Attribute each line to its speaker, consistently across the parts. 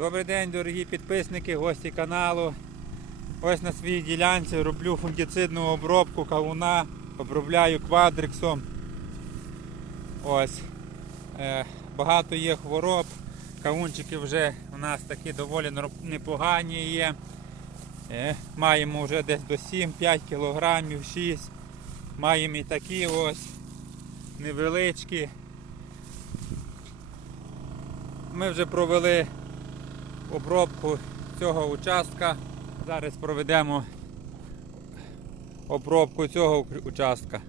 Speaker 1: Добрий день, дорогі підписники, гості каналу. Ось на своїй ділянці роблю фунгіцидну обробку кавуна, обробляю квадриксом. Ось. Е, багато є хвороб. Кавунчики вже у нас такі доволі непогані є. Е, маємо вже десь до 7-5 кілограмів, 6. Маємо і такі ось невеличкі. Ми вже провели обробку цього участка. Зараз проведемо обробку цього участка.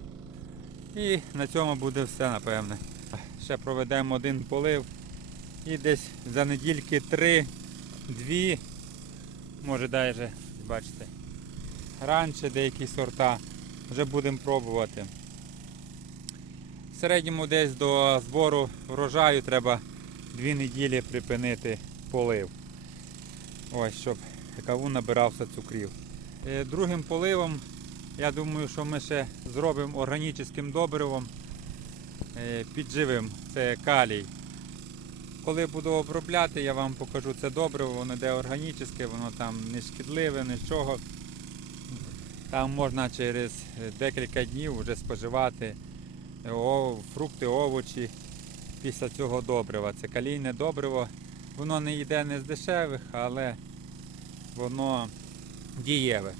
Speaker 1: І на цьому буде все, напевне. Ще проведемо один полив. І десь за недільки три, дві, може навіть, бачите, раніше деякі сорта вже будемо пробувати. В середньому десь до збору врожаю треба дві неділі припинити полив. Ось, щоб кавун набирався цукрів. Е, Другим поливом, я думаю, що ми ще зробимо органічним добривом, е, підживим, це калій. Коли буду обробляти, я вам покажу це добриво, воно йде органічне, воно там не шкідливе, нічого. Там можна через е, декілька днів вже споживати фрукти, овочі після цього добрива. Це калійне добриво. Воно не йде не з дешевих, але воно дієве.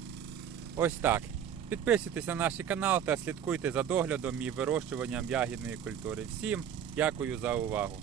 Speaker 1: Ось так. Підписуйтесь на наш канал та слідкуйте за доглядом і вирощуванням ягідної культури. Всім дякую за увагу.